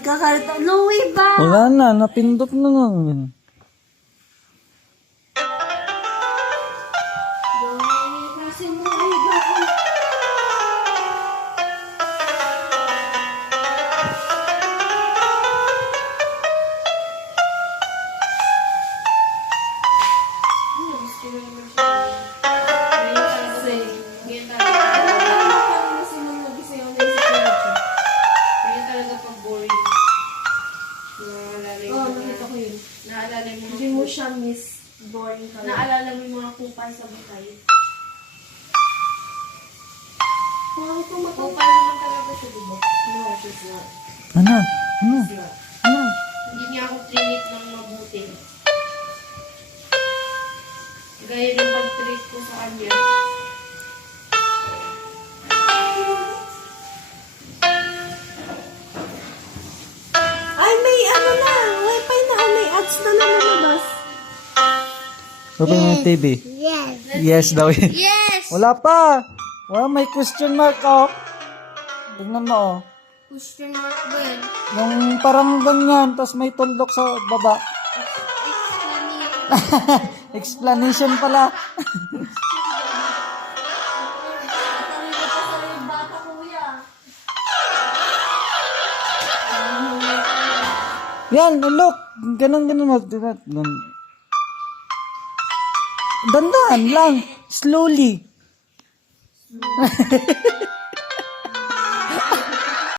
nagkakarito. Louie ba? Wala na, napindot na lang. Louie, kasi Louie ba? Naalala mo Hindi mo siya miss boring ka lang. Naalala mo yung mga kupal sa bukay. Bakit mo Kupal naman talaga siya, diba? No, she's not. Ano? She's not. Ano? Hindi niya ako treat ng mabuti. Gaya ng pag-treat ko sa kanya. Ay, may ano na. Wifi na. May ads na lumabas. Open mo yung TV. Yes. Yes daw. Yes! Wala pa. Wala, may question mark, oh. Tingnan mo, oh. Question mark ba yun? Yung parang ganyan, tapos may tundok sa baba. Explanation pala. Yan, look. Ganun. Dandan lang. Slowly.